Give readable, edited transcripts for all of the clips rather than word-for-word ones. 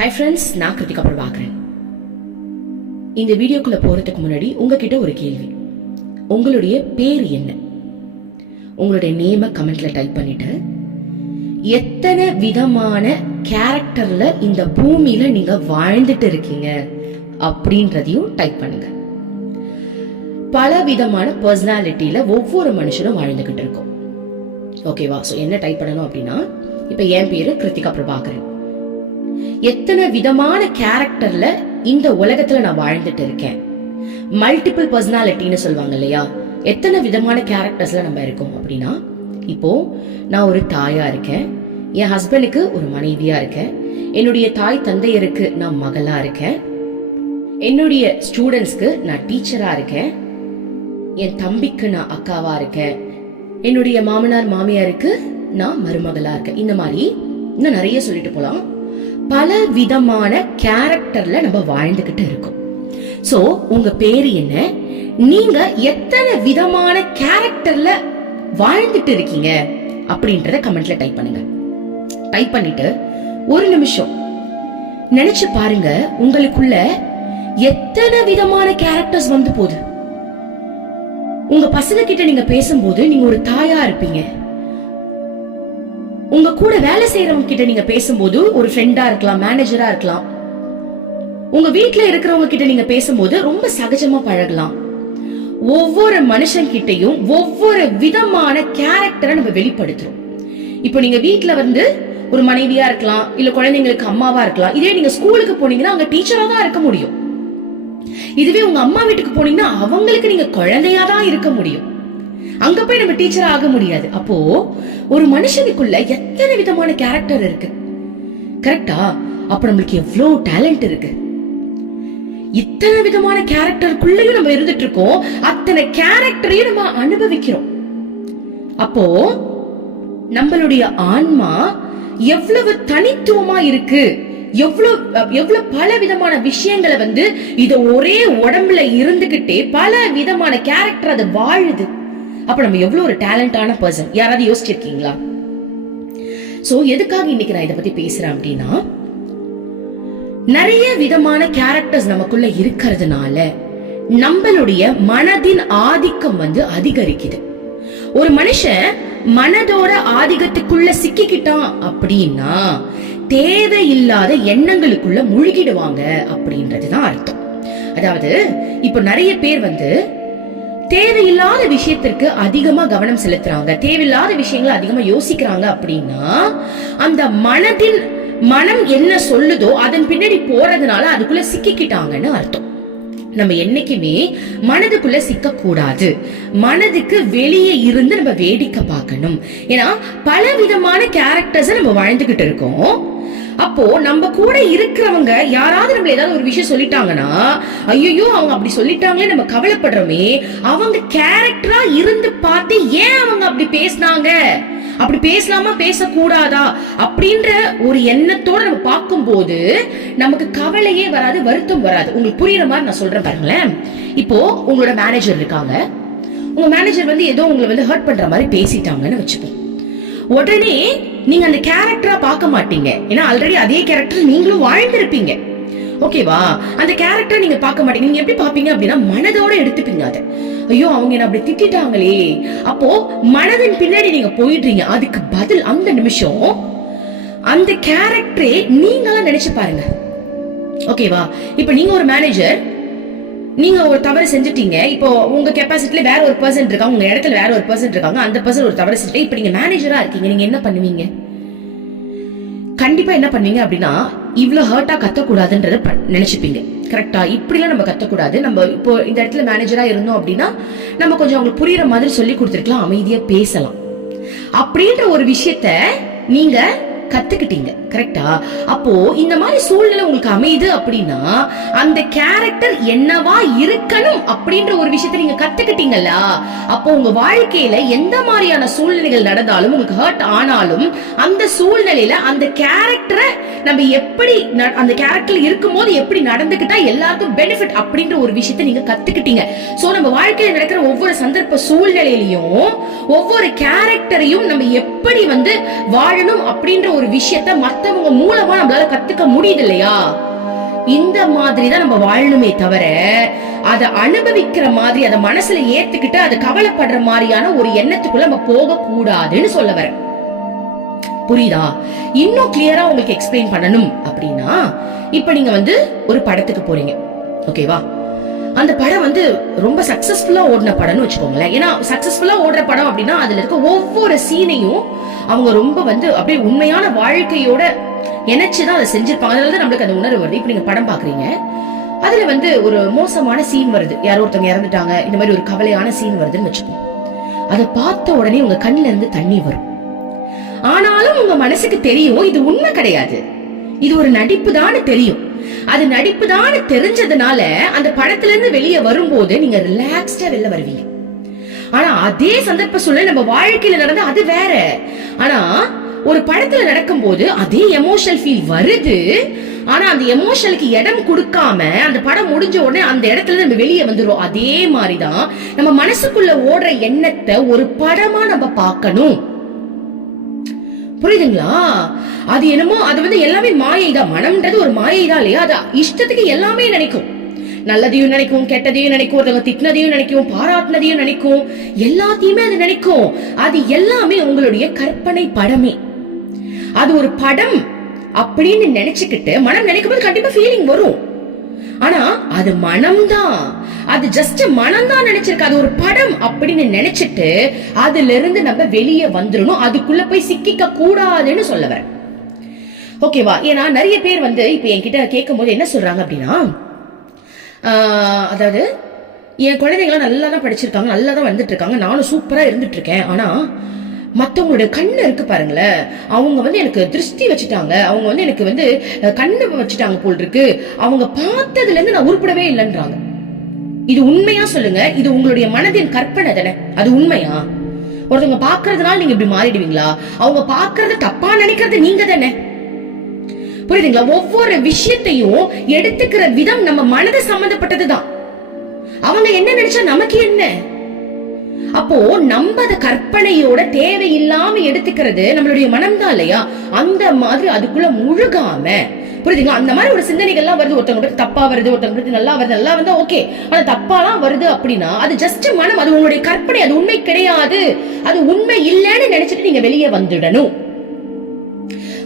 Hi friends, நான் கிருத்திகாப்ரபாகரன். இந்த வீடியோக்குள்ள போறதுக்கு முன்னாடி உங்ககிட்ட ஒரு கேள்வி. உங்களுடைய பேர் என்ன? உங்களுடைய நேமை கமெண்ட்ல டைப் பண்ணிட்டு எத்தனை விதமான கேரக்டர்ல இந்த பூமியில நீங்க வாழ்ந்துட்டு இருக்கீங்க அப்படின்றதையும் டைப் பண்ணுங்க. பல விதமான பர்சனாலிட்டியில ஒவ்வொரு மனுஷனும் வாழ்ந்துகிட்டு இருக்கோம். ஓகேவா? சோ என்ன டைப் பண்ணணும் அப்படின்னா, இப்ப என் பேரு கிருத்திகா பிரபாகரன். எத்தனை விதமான கேரக்டர்ல இந்த உலகத்துல நான் வாழ்ந்துட்டு இருக்கேன். மல்டிபிள் பர்சனாலிட்டின்னு சொல்லுவாங்க இல்லையா? எத்தனை விதமான கேரக்டர்ஸ்ல நம்ம இருக்கோம் அப்படின்னா, இப்போ நான் ஒரு தாயா இருக்கேன், என் ஹஸ்பண்டுக்கு ஒரு மனைவியா இருக்கேன், என்னுடைய தாய் தந்தையருக்கு நான் மகளா இருக்கேன், என்னுடைய ஸ்டூடெண்ட்ஸ்க்கு நான் டீச்சரா இருக்கேன், என் தம்பிக்கு நான் அக்காவா இருக்கேன், என்னுடைய மாமனார் மாமியாருக்கு நான் மருமகளா இருக்கேன். இந்த மாதிரி இன்னும் நிறைய சொல்லிட்டு போலாம். பல விதமான கேரக்டர்ல நம்ம வாழ்ந்துகிட்டு இருக்கோம். சோ உங்க பேரு என்ன? நீங்க எத்தனை விதமான கேரக்டர்ல வாழ்ந்துட்டு இருக்கீங்க அப்படின்றத கமெண்ட்ல டைப் பண்ணுங்க. டைப் பண்ணிட்டு ஒரு நிமிஷம் நினைச்சு பாருங்க, உங்களுக்குள்ள எத்தனை விதமான கேரக்டர்ஸ் வந்து போகுது. உங்க பசங்க கிட்ட நீங்க பேசும்போது நீங்க ஒரு தாயா இருப்பீங்க. உங்க கூட வேலை செய்யறவங்க கிட்ட நீங்க பேசும்போது ஒரு ஃப்ரெண்டா இருக்கலாம், மேனேஜரா இருக்கலாம். உங்க வீட்டுல இருக்கிறவங்க கிட்ட நீங்க பேசும்போது ரொம்ப சகஜமா பழகலாம். ஒவ்வொரு மனுஷன் கிட்டையும் ஒவ்வொரு விதமான கேரக்டரை நம்ம வெளிப்படுத்துறோம். இப்போ நீங்க வீட்டுல வந்து ஒரு மனைவியா இருக்கலாம், இல்ல குழந்தைங்களுக்கு அம்மாவா இருக்கலாம். இதே நீங்க ஸ்கூலுக்கு போனீங்கன்னா அங்க டீச்சரா தான் இருக்க முடியும். இதுவே உங்க அம்மா வீட்டுக்கு போனீங்கன்னா அவங்களுக்கு நீங்க குழந்தையா தான் இருக்க முடியும். அங்க போய் நம்ம டீச்சர் ஆக முடியாது. அப்போ ஒரு மனுஷனுக்குள்ள எத்தனை விதமான கேரக்டர் இருக்கு. கரெக்டா? அப்ப நம்மளுக்கு எவ்வளவு டேலண்ட் இருக்கு. இத்தனை விதமான கேரக்டருக்குள்ளயும் நம்ம இருந்துட்டு இருக்கோம். அத்தனை கேரக்டரையும் நம்ம அனுபவிக்கிறோம். அப்போ நம்மளுடைய ஆன்மா எவ்வளவு தனித்துவமா இருக்கு, எவ்வளவு பல விதமான விஷயங்களை வந்து இத ஒரே உடம்புல இருந்துகிட்டே பல விதமான கேரக்டர் அது வாழுது. அப்ப நம்ம எவ்வளவு ஒரு டேலண்டான பர்சன். யாராவது யோசிச்சிருக்கீங்களா? சோ எதுக்காக இன்னைக்கு நான் இதை பத்தி பேசுறேன் அப்படின்னா, நிறைய விதமான கேரக்டர்ஸ் நமக்குள்ள இருக்கிறதுனால நம்மளுடைய மனதின் ஆதிக்கம் வந்து அதிகரிக்குது. ஒரு மனுஷன் மனதோட ஆதிக்கத்துக்குள்ள சிக்கிக்கிட்டான் அப்படின்னா தேவையில்லாத எண்ணங்களுக்குள்ள முழுகிடுவாங்க அப்படின்றதுதான் அர்த்தம். அதாவது இப்ப நிறைய பேர் வந்து தேவையில்லாத விஷயத்திற்கு அதிகமா கவனம் செலுத்துறாங்க, தேவையில்லாத விஷயங்களை அதிகமா யோசிக்கிறாங்க அப்படின்னா அந்த மனம் என்ன சொல்லுதோ அதன் பின்னாடி போறதுனால அதுக்குள்ள சிக்கிக்கிட்டாங்கன்னு அர்த்தம். நம்ம என்னைக்குமே மனதுக்குள்ள சிக்க கூடாது. மனதுக்கு வெளியே இருந்து நம்ம வேடிக்கை பார்க்கணும். ஏன்னா பல விதமான கேரக்டர்ஸ் நம்ம வாழ்ந்துகிட்டு இருக்கோம். அப்போ நம்ம கூட இருக்கிறவங்க யாராவது நம்ம ஏதாவது ஒரு விஷயம் சொல்லிட்டாங்கன்னா, ஐயோ அவங்க அப்படி சொல்லிட்டாங்களே நம்ம கவலைப்படுறோமே, அவங்க கேரக்டரா இருந்து பார்த்து ஏன் அவங்க அப்படி பேசினாங்க, அப்படி பேசலாமா பேசக்கூடாதா அப்படின்ற ஒரு எண்ணத்தோட நம்ம பார்க்கும்போது நமக்கு கவலையே வராது, வருத்தம் வராது. உங்களுக்கு புரியுற மாதிரி நான் சொல்றேன் பாருங்களேன். இப்போ உங்களோட மேனேஜர் இருக்காங்க. உங்க மேனேஜர் வந்து ஏதோ உங்களை வந்து ஹர்ட் பண்ற மாதிரி பேசிட்டாங்கன்னு வச்சுப்போம். உடனே நீங்க அந்த கேரக்டரா பார்க்க மாட்டீங்க. ஏன்னா ஆல்ரெடி அதே கேரக்டர் நீங்களும் வாழ்ந்திருப்பீங்க. ஓகேவா? அந்த கேரக்டர் நீங்க பார்க்க மாட்டீங்க. நீங்க எப்படி பாப்பீங்க அப்படின்னா மனதோட எடுத்துப்பீங்க. அதை ஐயோ அவங்க என்ன அப்படி திட்டாங்களே, அப்போ மனதின் பின்னாடி நீங்க போயிடுறீங்க. அதுக்கு பதில் அந்த நிமிஷம் அந்த கேரக்டரே நீங்களா நினைச்சு பாருங்க. ஓகேவா? இப்ப நீங்க ஒரு மேனேஜர், நீங்க ஒரு தவறு செஞ்சுட்டீங்க. இப்போ உங்க கெப்பாசிட்டில வேற ஒரு பர்சன் இருக்காங்க, உங்க இடத்துல வேற ஒரு பர்சன் இருக்காங்க. அந்த பர்சன் ஒரு தவறு செஞ்சுட்டு இப்ப நீங்க மேனேஜரா இருக்கீங்க. நீங்க என்ன பண்ணுவீங்க? கண்டிப்பா என்ன பண்ணுவீங்க அப்படின்னா, இவ்வளவு ஹர்ட்டா கத்தக்கூடாதுன்றத நினைச்சுப்பீங்க. கரெக்டா? இப்படிலாம் நம்ம கத்தக்கூடாது. நம்ம இப்போ இந்த இடத்துல மேனேஜரா இருந்தோம் அப்படின்னா நம்ம கொஞ்சம் அவங்களுக்கு புரியுற மாதிரி சொல்லி கொடுத்துருக்கலாம், அமைதியா பேசலாம் அப்படின்ற ஒரு விஷயத்த நீங்க கத்துக்கிட்டீங்க. கரெக்டா? அப்போ இந்த மாதிரி சூழ்நிலை உங்களுக்கு அமையுது அப்படின்னா அந்த கேரக்டர் என்னவா இருக்கணும் அப்படின்ற ஒரு விஷயத்த நீங்க கத்துக்கிட்டீங்கல்ல. அப்போ உங்க வாழ்க்கையில எந்த மாதிரியான சூழ்நிலைகள் நடந்தாலும், உங்களுக்கு ஹர்ட் ஆனாலும், அந்த சூழ்நிலையில அந்த கேரக்டரை நம்ம எப்படி அந்த கேரக்டர்ல இருக்கும்போது எப்படி நடந்துக்கிட்டா எல்லாருக்கும் பெனிஃபிட் அப்படின்ற ஒரு விஷயத்த நீங்க கத்துக்கிட்டீங்க. சோ நம்ம வாழ்க்கையில நடக்கிற ஒவ்வொரு சந்தர்ப்ப சூழ்நிலையிலையும் ஒவ்வொரு கேரக்டரையும் நம்ம எப்படி வந்து வாழணும் அப்படின்ற ஒரு விஷயத்த மத்தவங்க மூலமா நம்மளால கத்துக்க முடியுது இல்லையா? இந்த மாதிரிதான் நம்ம வாழணுமே தவிர அதை அனுபவிக்கிற மாதிரி, அதை மனசுல ஏத்துக்கிட்டு அதை கவலைப்படுற மாதிரியான ஒரு எண்ணத்துக்குள்ள நம்ம போக கூடாதுன்னு சொல்ல வரேன். புரியுதா? இன்னும் கிளியரா உங்களுக்கு எக்ஸ்பிளைன் பண்ணணும் அப்படின்னா, இப்ப நீங்க ஒரு படத்துக்கு போறீங்க, ஓகேவா? அந்த படம் ரொம்ப சக்சஸ்ஃபுல்லா ஓடின படம்னு வச்சுக்கோங்களேன். ஏன்னா சக்சஸ்ஃபுல்லா ஓடுற படம் அப்படின்னா அதுல இருக்க ஒவ்வொரு சீனையும் அவங்க ரொம்ப அப்படியே உண்மையான வாழ்க்கையோட நினைச்சுதான் அதை செஞ்சிருப்பாங்க. அதனாலதான் நம்மளுக்கு அந்த உணர்வு வருது. இப்ப நீங்க படம் பாக்குறீங்க, அதுல ஒரு மோசமான சீன் வருது, யாரோ ஒருத்தவங்க இறந்துட்டாங்க, இந்த மாதிரி ஒரு கவலையான சீன் வருதுன்னு வச்சுக்கோங்க. அதை பார்த்த உடனே உங்க கண்ணுல இருந்து தண்ணி வரும். ஆனாலும் உங்க மனசுக்கு தெரியும் இது உண்மை கிடையாது, இது ஒரு நடிப்பு தான் தெரியும். அது நடிப்பு தான் தெரிஞ்சதுனால அந்த படத்துல இருந்து வெளியே வரும்போது நீங்க ரிலாக்ஸ்டா வெளில வருவீங்க. ஆனா அதே சந்தர்ப்ப சூழ்நிலை நம்ம வாழ்க்கையில நடந்தா அது வேற. ஆனா ஒரு படத்துல நடக்கும் போது அதே எமோஷனல் ஃபீல் வருது. ஆனா அந்த எமோஷனுக்கு இடம் கொடுக்காம அந்த படம் முடிஞ்ச உடனே அந்த இடத்துல நம்ம வெளியே வந்துடுறோம். அதே மாதிரிதான் நம்ம மனசுக்குள்ள ஓடுற எண்ணத்தை ஒரு படமா நம்ம பார்க்கணும். புரியுதுங்களா? அது என்னமோ அது எல்லாமே மாயைதான். மனம்ன்றது ஒரு மாயைதான் இல்லையா? அது இஷ்டத்துக்கு எல்லாமே நினைக்கும். நல்லதையும் நினைக்கும், கெட்டதையும் நினைக்கும், ஒருத்தவங்க திட்டினதையும் நினைக்கும், பாராட்டினதையும் நினைக்கும், எல்லாத்தையுமே அது நினைக்கும். அது எல்லாமே உங்களுடைய கற்பனை படமே. அது ஒரு படம் அப்படின்னு நினைச்சுக்கிட்டு மனம் நினைக்கும் போது கண்டிப்பா ஃபீலிங் வரும். ஆனா அது மனம்தான், அது ஜஸ்ட் மனம்தான் நினைச்சிருக்கு. அது ஒரு படம் அப்படின்னு நினைச்சிட்டு அதுல இருந்து நம்ம வெளியே வந்துடணும். அதுக்குள்ள போய் சிக்கிக்க கூடாதுன்னு சொல்ல வரேன், ஓகேவா? ஏன்னா நிறைய பேர் இப்ப என்கிட்ட கேட்கும் போது என்ன சொல்றாங்க அப்படின்னா, அதாவது என் குழந்தைங்களாம் நல்லா தான் படிச்சிருக்காங்க, நல்லா தான் வந்துட்டு இருக்காங்க, நானும் சூப்பரா இருந்துட்டு இருக்கேன். ஆனா மத்தவங்களுடைய கண்ணு இருக்கு பாருங்களேன், அவங்க எனக்கு திருஷ்டி வச்சுட்டாங்க, அவங்க எனக்கு கண்ணு வச்சுட்டாங்க போல் இருக்கு, அவங்க பார்த்ததுல இருந்து நான் உருப்படவே இல்லைன்றாங்க. இது உண்மையா சொல்லுங்க? இது உங்களுடைய மனதின் கற்பனை தானே? அது உண்மையா? ஒருத்தவங்க பாக்குறதுனால நீங்க இப்படி மாறிடுவீங்களா? அவங்க பாக்குறது தப்பா நினைக்கிறது நீங்க தானே. புரியுதுங்களா? ஒவ்வொரு விஷயத்தையும் எடுத்துக்கிற விதம் நம்ம மனது சம்பந்தப்பட்டதுதான். அவங்க என்ன நினைச்சா நமக்கு என்ன? அப்போ நம்ம அத கற்பனையோட தேவையில்லாம எடுத்துக்கிறது நம்மளுடைய மனம்தான் இல்லையா? அந்த மாதிரி அதுக்குள்ள முழுகாம, புரியுதுங்களா? அந்த மாதிரி ஒரு சிந்தனைகள்லாம் வருது, ஒருத்தவங்க தப்பா வருது, ஒருத்தவங்க நல்லா வருது, நல்லா வந்தா ஓகே. ஆனா தப்பாலாம் வருது அப்படின்னா அது ஜஸ்ட் மனம், அது உங்களுடைய கற்பனை, அது உண்மை கிடையாது. அது உண்மை இல்லைன்னு நினைச்சிட்டு நீங்க வெளியே வந்துடணும்.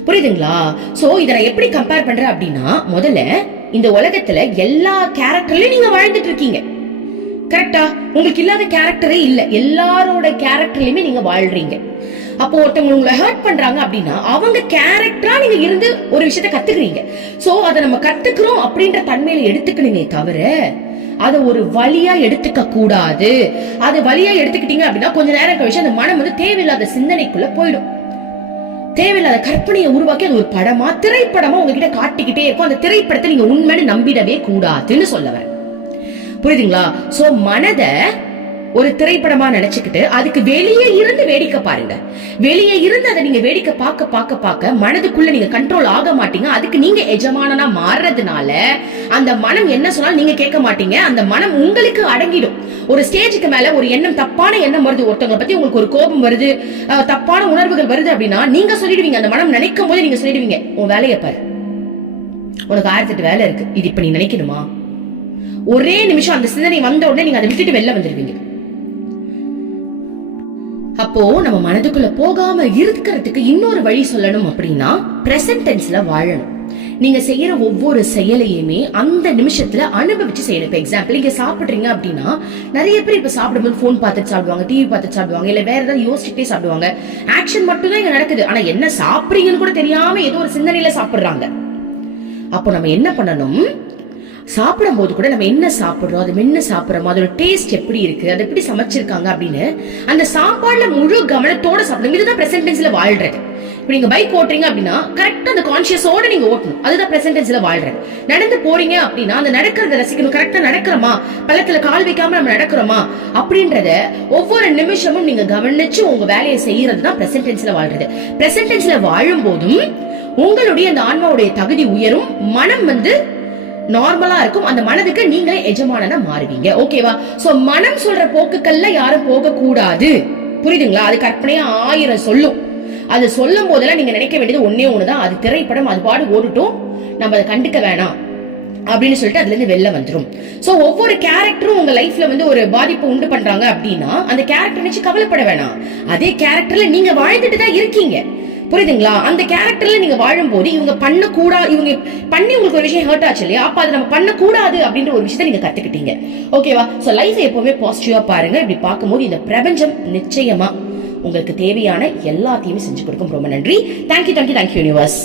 புரியுதுங்களா? சோ இத நான் எப்படி கம்பேர் பண்றேன் அப்படின்னா, முதல்ல இந்த உலகத்துல எல்லா கேரக்டர்லயும் நீங்க வாழ்ந்துட்டு இருக்கீங்க, கரெக்டா? உங்களுக்கு இல்லாத கேரக்டரே இல்ல, எல்லாரோட கேரக்டர்லயுமே நீங்க வாழ்றீங்க. அப்போ ஒருத்தவங்க உங்களை ஹர்ட் பண்றாங்க அப்படின்னா அவங்க கேரக்டரா நீங்க இருந்து ஒரு விஷயத்த கத்துக்கிறீங்க. சோ அதை நம்ம கத்துக்கிறோம் அப்படின்ற தன்மையில எடுத்துக்கணுமே தவிர அதை ஒரு வழியா எடுத்துக்க கூடாது. அது வழியா எடுத்துக்கிட்டீங்க அப்படின்னா கொஞ்ச நேரம் கழிச்சு அந்த மனம் தேவையில்லாத சிந்தனைக்குள்ள போயிடும். தேவையில்லாத கற்பனையை உருவாக்கி அது ஒரு படமா, திரைப்படமா உங்ககிட்ட காட்டிக்கிட்டே இருக்கும். அந்த திரைப்படத்தை நீங்க உண்மைன்னு நம்பிடவே கூடாதுன்னு சொல்லவன். புரியுதுங்களா? சோ மனதை ஒரு திரைப்படமா நினைச்சுக்கிட்டு அதுக்கு வெளியே இருந்து வேடிக்கை பாருங்க. வெளியே இருந்து அதை நீங்க வேடிக்கை பார்க்க பார்க்க பார்க்க மனதுக்குள்ள நீங்க கண்ட்ரோல் ஆக மாட்டீங்க. அதுக்கு நீங்க எஜமானனா மாறுறதுனால அந்த மனம் என்ன சொன்னாலும் நீங்க கேட்க மாட்டீங்க. அந்த மனம் உங்களுக்கு அடங்கிடும். ஒரு ஸ்டேஜுக்கு மேல ஒரு எண்ணம், தப்பான எண்ணம் வருது, ஒருத்தவங்க பத்தி உங்களுக்கு ஒரு கோபம் வருது, தப்பான உணர்வுகள் வருது அப்படின்னா நீங்க சொல்லிடுவீங்க, அந்த மனம் நினைக்கும் போது நீங்க சொல்லிடுவீங்க, உன் வேலையை பாரு, உனக்கு 1008 வேலை இருக்கு, இது இப்ப நீ நினைக்கணுமா? ஒரே நிமிஷம் அந்த சிந்தனை வந்த உடனே நீங்க அதை விட்டுட்டு வெளில வந்துருவீங்க. அப்போ நம்ம மனதுக்குள்ள போகாம இருக்கிறதுக்கு இன்னொரு வழி சொல்லணும் அப்படின்னா பிரசன்ட் டென்ஸ்ல வாழணும். நீங்க செய்யற ஒவ்வொரு செயலையுமே அந்த நிமிஷத்துல அனுபவிச்சு செய்யணும். இப்ப எக்ஸாம்பிள், நீங்க சாப்பிடுறீங்க அப்படின்னா நிறைய பேர் இப்ப சாப்பிடும்போது போன் பார்த்துட்டு சாப்பிடுவாங்க, டிவி பார்த்துட்டு சாப்பிடுவாங்க, இல்ல வேற ஏதாவது யோசிச்சுட்டே சாப்பிடுவாங்க. ஆக்ஷன் மட்டும் தான் இங்க நடக்குது, ஆனா என்ன சாப்பிடுறீங்கன்னு கூட தெரியாம ஏதோ ஒரு சிந்தனையில சாப்பிடுறாங்க. அப்போ நம்ம என்ன பண்ணணும், சாப்பிடும் போது கூட நம்ம என்ன சாப்பிடுறோம், அது மென்னு சாப்பிடுறோம், அதோட டேஸ்ட் எப்படி இருக்கு, அது எப்படி சமைச்சிருக்காங்க அப்படின்னு அந்த சாப்பாடுல முழு கவனத்தோட சாப்பிடணும். இதுதான் பிரசன்ட் டென்ஸ்ல வாழ்றது. இப்ப நீங்க பைக் ஓட்டுறீங்க அப்படின்னா கரெக்டா அந்த கான்சியஸோட நீங்க ஓட்டணும். அதுதான் பிரசன்ட் டென்ஸ்ல வாழ்றது. நடந்து போறீங்க அப்படின்னா அந்த நடக்கிறத ரசிக்கணும். கரெக்டா நடக்கிறோமா, பள்ளத்துல கால் வைக்காம நம்ம நடக்கிறோமா அப்படின்றத ஒவ்வொரு நிமிஷமும் நீங்க கவனிச்சு உங்க வேலையை செய்யறதுதான் பிரசன்ட் டென்ஸ்ல வாழ்றது. பிரசன்ட் டென்ஸ்ல வாழும் போதும் உங்களுடைய அந்த ஆன்மாவுடைய தகுதி உயரும், மனம் நார்மலா இருக்கும். அந்த மனதுக்கு நீங்களே எஜமானனா மாறுவீங்க. ஓகேவா? சோ மனம் சொல்ற போக்குகள்ல யாரும் போக கூடாது. புரியுதுங்களா? அது கற்பனையா 1000 சொல்லும். அது சொல்லும் போதெல்லாம் நீங்க நினைக்க வேண்டியது ஒன்னே ஒண்ணுதான், அது திரைப்படம், அது பாடு ஓடட்டும், நம்ம அதை கண்டுக்க வேணாம் அப்படின்னு சொல்லிட்டு அதுல இருந்து வெளில வந்துரும். சோ ஒவ்வொரு கேரக்டரும் உங்க லைஃப்ல வந்து ஒரு பாதிப்பு உண்டு பண்றாங்க அப்படின்னா அந்த கேரக்டர் நினைச்சு கவலைப்பட வேணாம். அதே கேரக்டர்ல நீங்க வாழ்ந்துட்டு தான் இருக்கீங்க, புரியுதுங்களா? அந்த கேரக்டர்ல நீங்க வாழும் போது இவங்க பண்ணக்கூடாது, இவங்க பண்ணி உங்களுக்கு ஒரு விஷயம் ஹர்ட் ஆச்சு இல்லையா, அப்ப அதை நம்ம பண்ணக்கூடாது அப்படின்ற ஒரு விஷயத்தை நீங்க கத்துக்கிட்டீங்க. ஓகேவா? சோ லைஃப் எப்பவுமே பாசிட்டிவா பாருங்க. இப்படி பார்க்கும்போது இந்த பிரபஞ்சம் நிச்சயமா உங்களுக்கு தேவையான எல்லாத்தையுமே செஞ்சு கொடுக்கும். ரொம்ப நன்றி. Thank you universe.